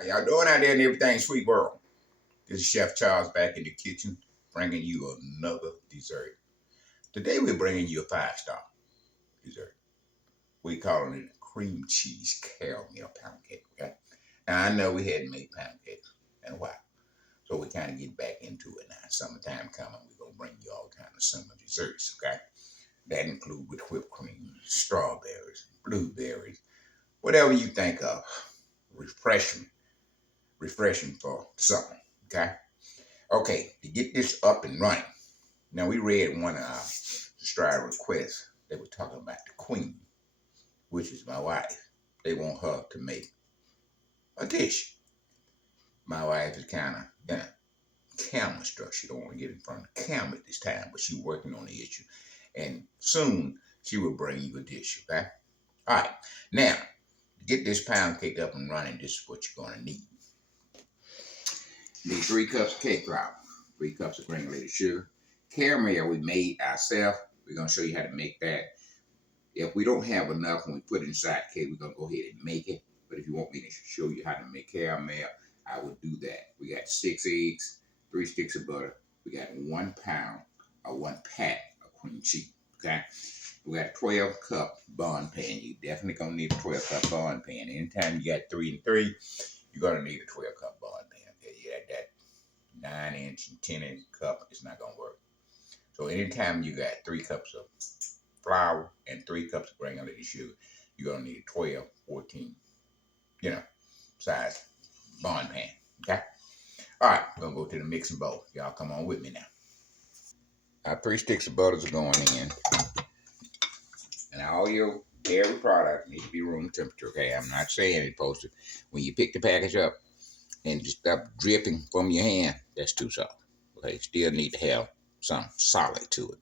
How y'all doing out there in everything, sweet world? This is Chef Charles back in the kitchen, bringing you another dessert. Today we're bringing you a 5-star dessert. We're calling it cream cheese caramel pound cake. Okay? Now I know we hadn't made pound cakes in a while, so we kind of get back into it now. Summertime coming, we're gonna bring you all kind of summer desserts. Okay? That include with whipped cream, strawberries, blueberries, whatever you think of. Refreshing, refreshing for summer. Okay? Okay, to get this up and running. Now we read one of our subscriber requests. They were talking about the queen, which is my wife. They want her to make a dish. My wife is kind of, camera struck. She don't want to get in front of the camera at this time, but she's working on the issue. And soon she will bring you a dish, okay? All right. Now, to get this pound cake up and running, this is what you're going to need. You need 3 cups of cake flour, 3 cups of granulated sugar. Caramel we made ourselves. We're going to show you how to make that. If we don't have enough when we put it inside cake, we're going to go ahead and make it. But if you want me to show you how to make caramel, I will do that. We got 6 eggs, 3 sticks of butter. We got 1 pound or 1 pack of cream cheese. Okay? We got a 12-cup bond pan. You definitely going to need a 12-cup bond pan. Anytime you got 3 and 3, you're going to need a 12-cup bond pan. Okay? You got that 9-inch and 10-inch cup, it's not going to work. So anytime you got 3 cups of flour and 3 cups of granulated sugar, you're going to need a 12, 14, size bond pan. Okay? All right, we're going to go to the mixing bowl. Y'all come on with me now. Our 3 sticks of butter are going in. And all your dairy products need to be room temperature, okay? I'm not saying it's supposed to. When you pick the package up and just stop dripping from your hand, that's too soft. Okay, still need to have some solid to it,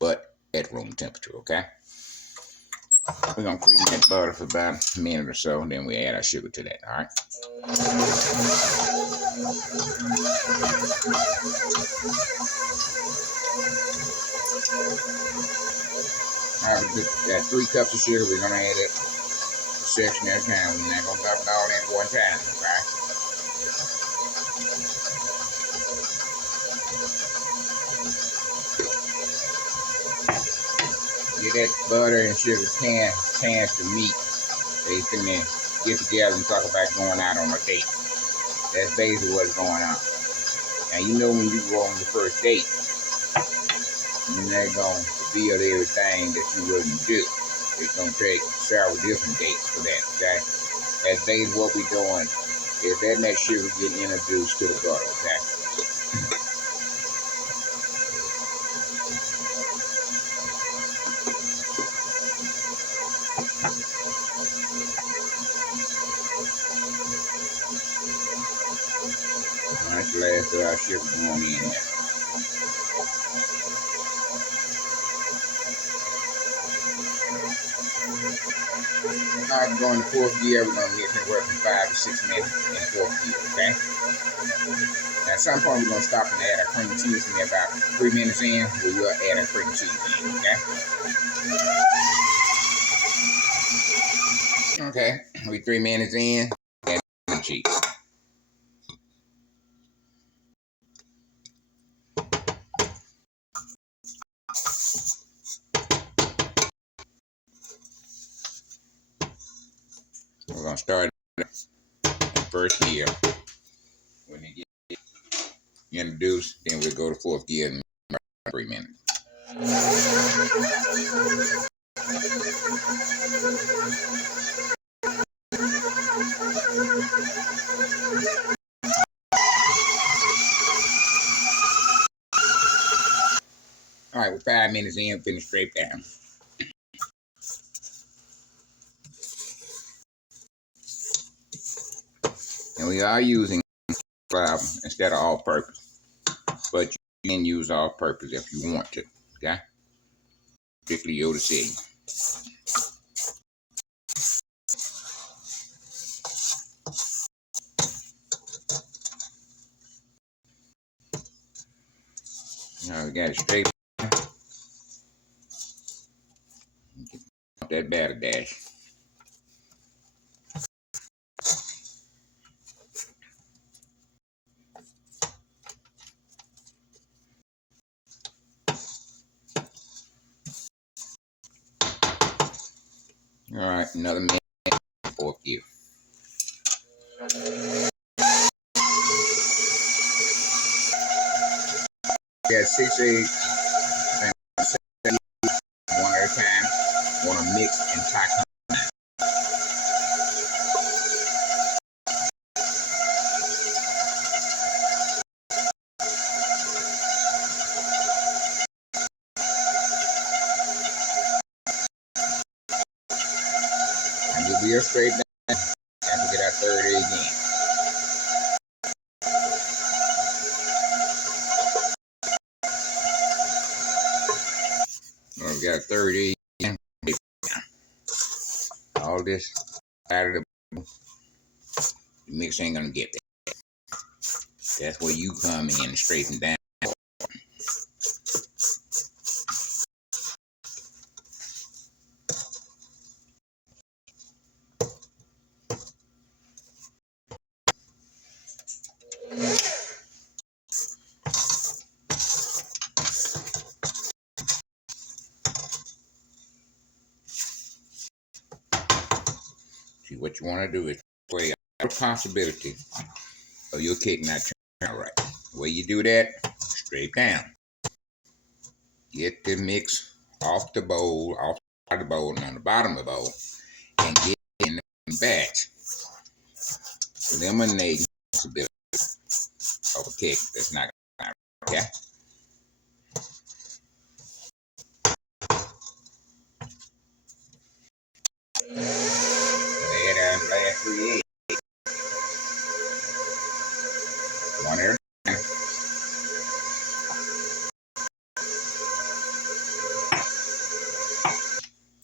but at room temperature, okay? We're gonna cream that butter for about a minute or so, and then we add our sugar to that, all right? All right, we got 3 cups of sugar. We're gonna add it a section at a time. We're not gonna dump it all in at one time, okay? Get that butter and sugar chance to meet. They finna get together and talk about going out on a date. That's basically what's going on. Now you know when you go on the first date, you're not gonna reveal everything that you wouldn't do. It's gonna take several different dates for that, okay? That's basically what we're doing. Is letting that sugar get introduced to the butter, okay? That's the last of our sugar going in there. All right, going to 4th gear. We're gonna mix it work from 5 to 6 minutes in 4th gear, okay? Now, at some point, we're going to stop and add our cream cheese in there. About 3 minutes in, we will add our cream cheese in, okay? Okay, we 3 minutes in, add cream cheese. We're going to start in first gear. When they get introduced, then we'll go to 4th gear in 3 minutes. All right, we're 5 minutes in, finish straight down. And we are using flour instead of all-purpose, but you can use all-purpose if you want to, okay? Particularly your decision. Now we got it straight. That batter dash. All right, another minute, fourth gear. We got 6 eggs, one at a time. Want to mix and tie. And you'll be straight down and we get our third egg in. Well, we got a third egg in. All this out of the mix ain't gonna get there. That's where you come in and straighten down. See, what you want to do is play the responsibility of your cake not turning out right. The way you do that, straight down. Get the mix off the bowl, off the bowl, and on the bottom of the bowl, and get in the batch. Eliminate the possibility of a cake that's not going to turn out right. Okay? Lay down the last 3 eggs. One at a time.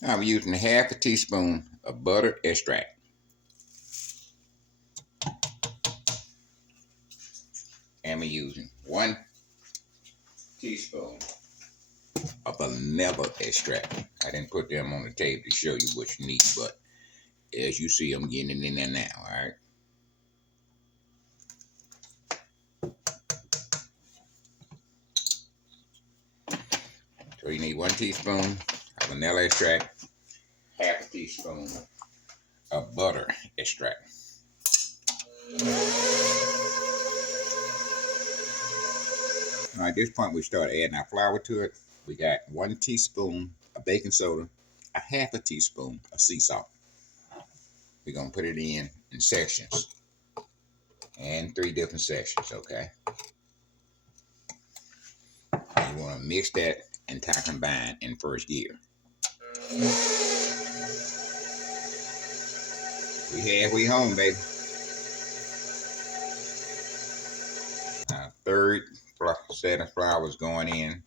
Now we're using half a teaspoon of butter extract. And we're using 1 teaspoon of vanilla extract. I didn't put them on the table to show you what you need, but as you see, I'm getting it in there now, all right? So you need 1 teaspoon of vanilla extract, half a teaspoon of butter extract. All right, at this point, we start adding our flour to it. We got 1 teaspoon of baking soda, a half a teaspoon of sea salt. We're going to put it in sections, and 3 different sections, okay? You want to mix that and tie combine in first gear. We halfway home, baby. Our third set of flour is going in.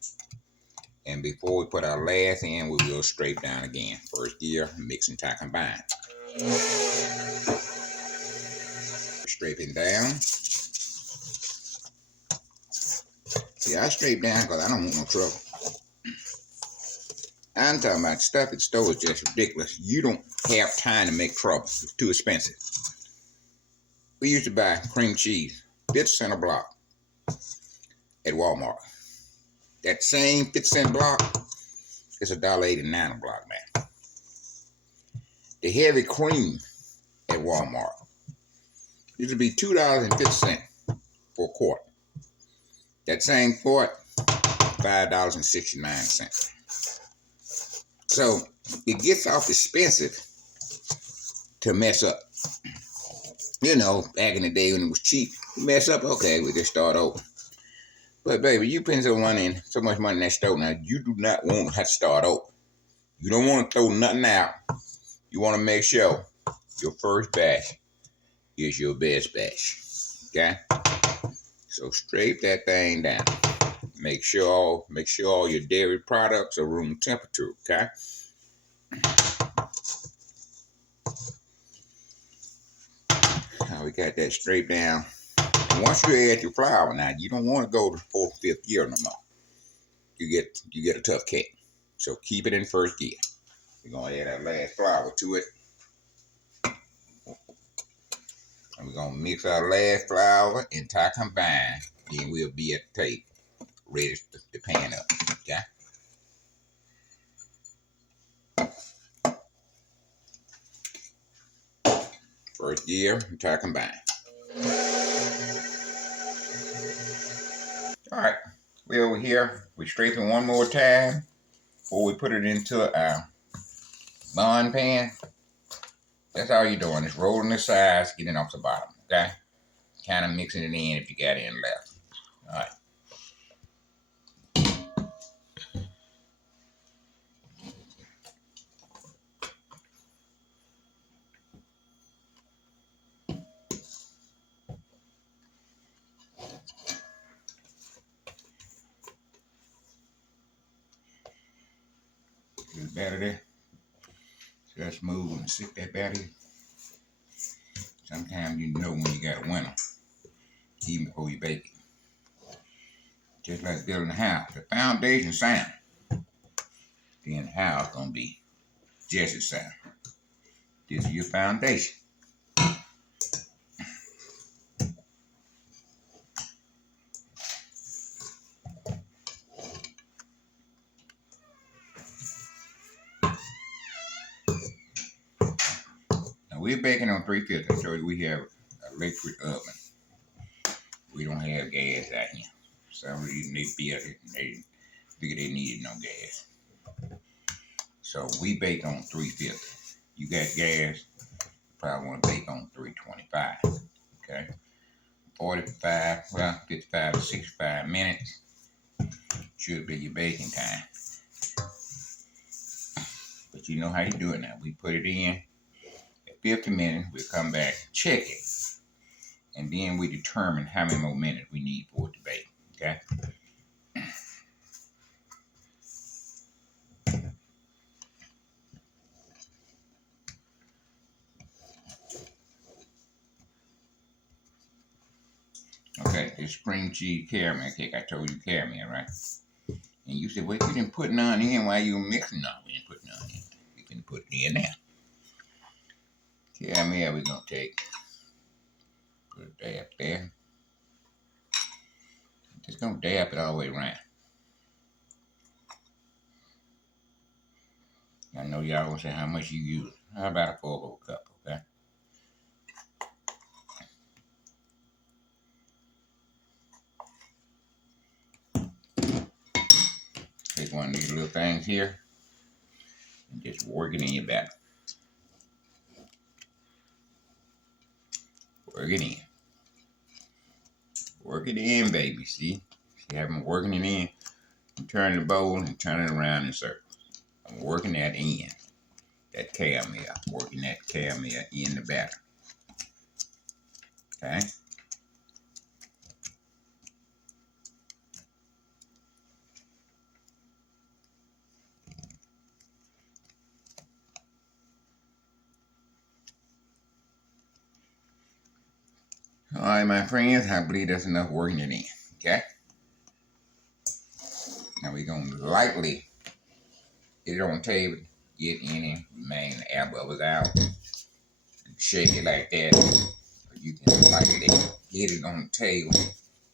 And before we put our last in, we will straight down again. First gear, mix and tie combine. Straighten down. See, I straight down because I don't want no trouble. I'm talking about stuff at the store is just ridiculous. You don't have time to make trouble. It's too expensive. We used to buy cream cheese, 50 cents a block at Walmart. That same 50 cent block is $1.89 a block now. The heavy cream at Walmart used to be $2.50 for a quart. That same quart, $5.69. So it gets off expensive to mess up. You know, back in the day when it was cheap, you mess up, okay, we just start over. But baby, you spend so much money in that store now, you do not want to have to start over. You don't want to throw nothing out. You want to make sure your first batch is your best batch. Okay? So scrape that thing down. Make sure all your dairy products are room temperature, okay? Now we got that straight down. And once you add your flour, now you don't want to go to 4th, 5th gear no more. You get a tough cake. So keep it in first gear. We're gonna add our last flour to it. And we're gonna mix our last flour and tie combine. Then we'll be at the table, ready to pan up. Okay? First gear, entire combine. All right, we over here. We scraping one more time before we put it into our bun pan. That's all you're doing. Is rolling the sides, getting off the bottom. Okay, kind of mixing it in if you got any left. All right. Get the batter there. Just move and stick that batter. Sometimes you know when you got a winner, even before you bake it. Just like building a house. The foundation sound. Then the house gonna be just as sound. This is your foundation. Now we're baking on 350, so we have an electric oven. We don't have gas out here. Some reason they feel they figure they needed no gas. So we bake on 350. You got gas, you probably want to bake on 325. Okay. 45, well, 55 to 65 minutes should be your baking time. But you know how you do it now. We put it in at 50 minutes, we'll come back, check it, and then we determine how many more minutes we need for it to bake. Okay. Okay, this cream cheese caramel cake, I told you caramel, right? And you said, well, you didn't put none in while you were mixing. No, we didn't put none in. We can put it in now. Caramel, we're going to take, put a dab there. Just don't dab it all the way around. I know y'all gonna say how much you use. How about a 4 cup, okay? Take one of these little things here and just work it in your batter. Work it in. Work it in, baby. See how I'm working it in? I'm turning the bowl and turning it around in circles. I'm working that in. That caramel. Working that caramel in the batter. Okay? All right, my friends, I believe that's enough working it in. Okay? Now we're going to lightly get it on the table, get any remaining air bubbles out, shake it like that. You can lightly get it on the table,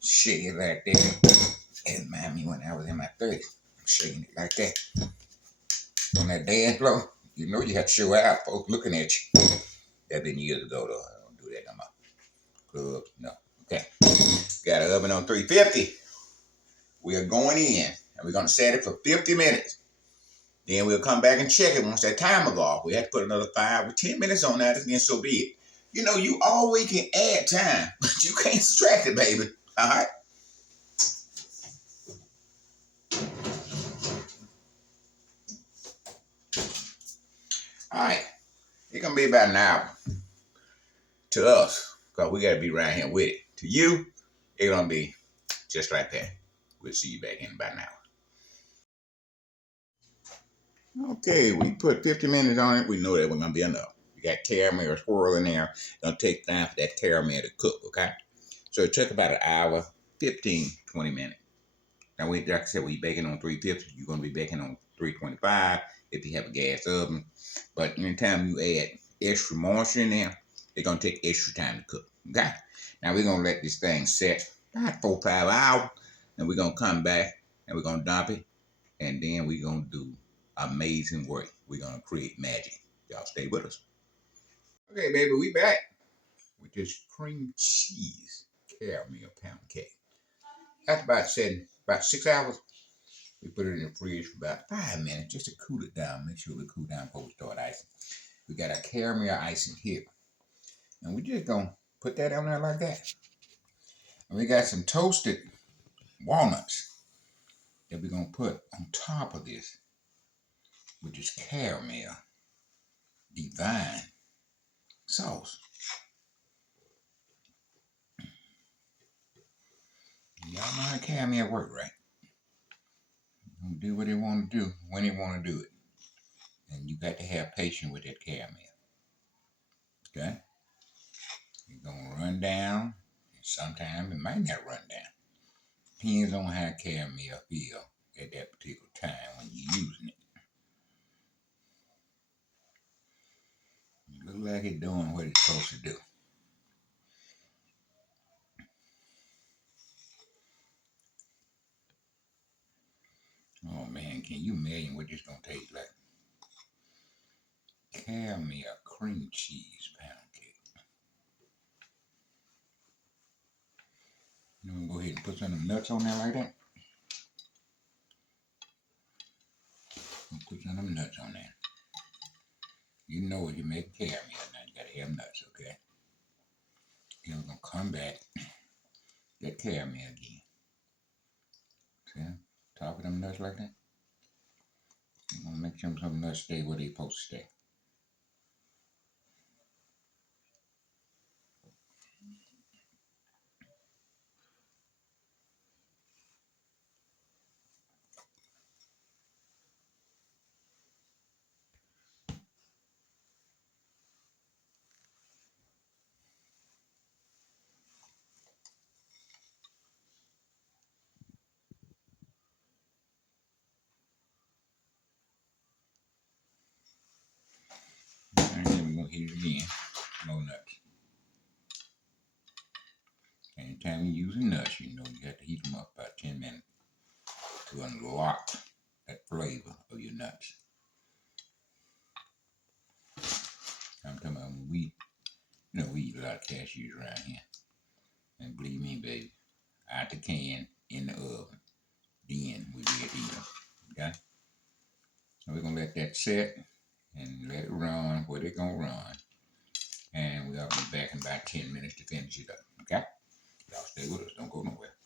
shake it like that. It reminds me when I was in my 30s, shaking it like that. On that dance floor, you know you have to show out, folks looking at you. That been years ago though, I don't do that no more. Club, no. Okay. Got an oven on 350. We are going in, and we're going to set it for 50 minutes. Then we'll come back and check it once that timer go off. We have to put another 5 or 10 minutes on that, and so be it. You know, you always can add time, but you can't subtract it, baby. All right? All right. It's going to be about an hour to us, because we got to be right here with it. To you, it's going to be just like that. We'll see you back in about an hour. Okay, we put 50 minutes on it. We know that we're going to be enough. We got caramel swirling there. It's going to take time for that caramel to cook, okay? So it took about an hour, 15, 20 minutes. Now, like I said, we baking on 350. You're going to be baking on 325 if you have a gas oven. But anytime you add extra moisture in there, it's going to take extra time to cook, okay? Now, we're going to let this thing set about 4 or 5 hours. And we're going to come back and we're going to dump it. And then we're going to do amazing work. We're going to create magic. Y'all stay with us. Okay, baby, we back. with this cream cheese caramel pound cake. After about 6 hours, we put it in the fridge for about 5 minutes just to cool it down. Make sure we cool down before we start icing. We got our caramel icing here. And we're just going to put that on there like that. And we got some toasted walnuts that we're going to put on top of this with this caramel divine sauce. Y'all know how caramel work, right? Do what they want to do when they want to do it. And you got to have patience with that caramel. Okay? It's going to run down. And sometimes it might not run down. Depends on how caramel feel at that particular time when you're using it. It look like it's doing what it's supposed to do. Oh man, can you imagine what this gonna taste like? Caramel cream cheese pound cake. You wanna go ahead and put some of the nuts on there like that? Put some of them nuts on there. You know when you make caramel now, you gotta have nuts, okay? Then we're gonna come back, that caramel again. See? Top of them nuts like that. I'm gonna make sure some nuts stay where they supposed to stay. And then we're gonna hit it again. More nuts. Anytime you're using nuts, you know you have to heat them up about 10 minutes to unlock that flavor of your nuts. I'm talking about we eat a lot of cashews around here. And believe me, baby, out the can, in the oven, then we will eat them. Okay? So we're gonna let that set and let it run where they're gonna run. And we'll be back in about 10 minutes to finish it up. Okay? Y'all stay with us, don't go nowhere.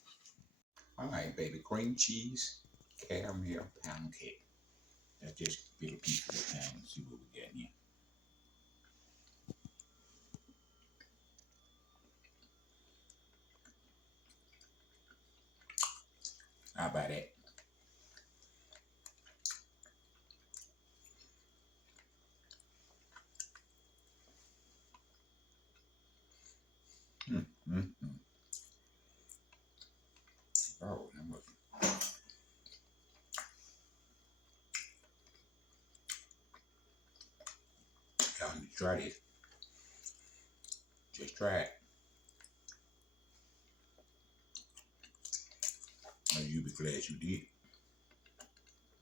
Alright, baby, cream cheese, caramel pound cake. Let's just get a piece of the time and see what we got here. How about that? Oh, that was. Y'all need to try this. Just try it. And you'll be glad you did.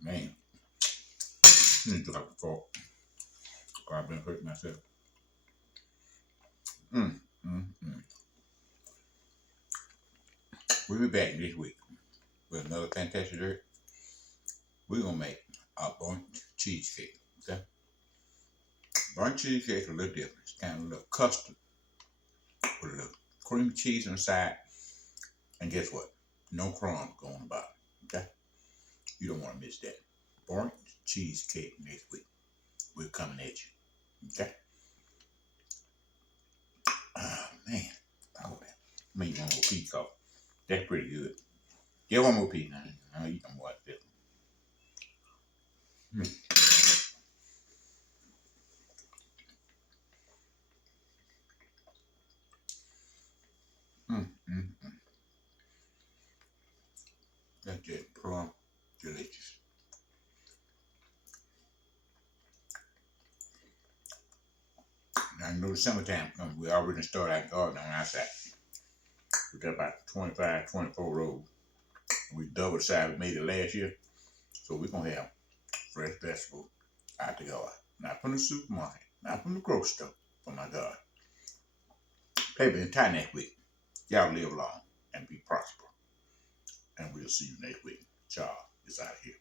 Man. Drop the fork. I've been hurting myself. We'll be back this week with another fantastic dessert. We're gonna make a burnt cheesecake. Okay? Burnt cheesecake is a little different. It's kind of a little custard with a little cream cheese on the side. And guess what? No crumbs going on the bottom. Okay? You don't want to miss that. Burnt cheesecake next week. We're coming at you. Okay? Oh man. Oh man. I'm gonna eat one more piece off. That's pretty good. Get one more piece. I'll eat some more of this. That's just plum delicious. Now you know the summertime comes. We already started our garden on our side. We got about 25, 24 rows. We doubled the size we made it last year. So we're gonna have fresh vegetables out the garden. Not from the supermarket, not from the grocery store, from my garden. Paper and tie next week. Y'all live long and be prosperous. And we'll see you next week. Charles is out of here.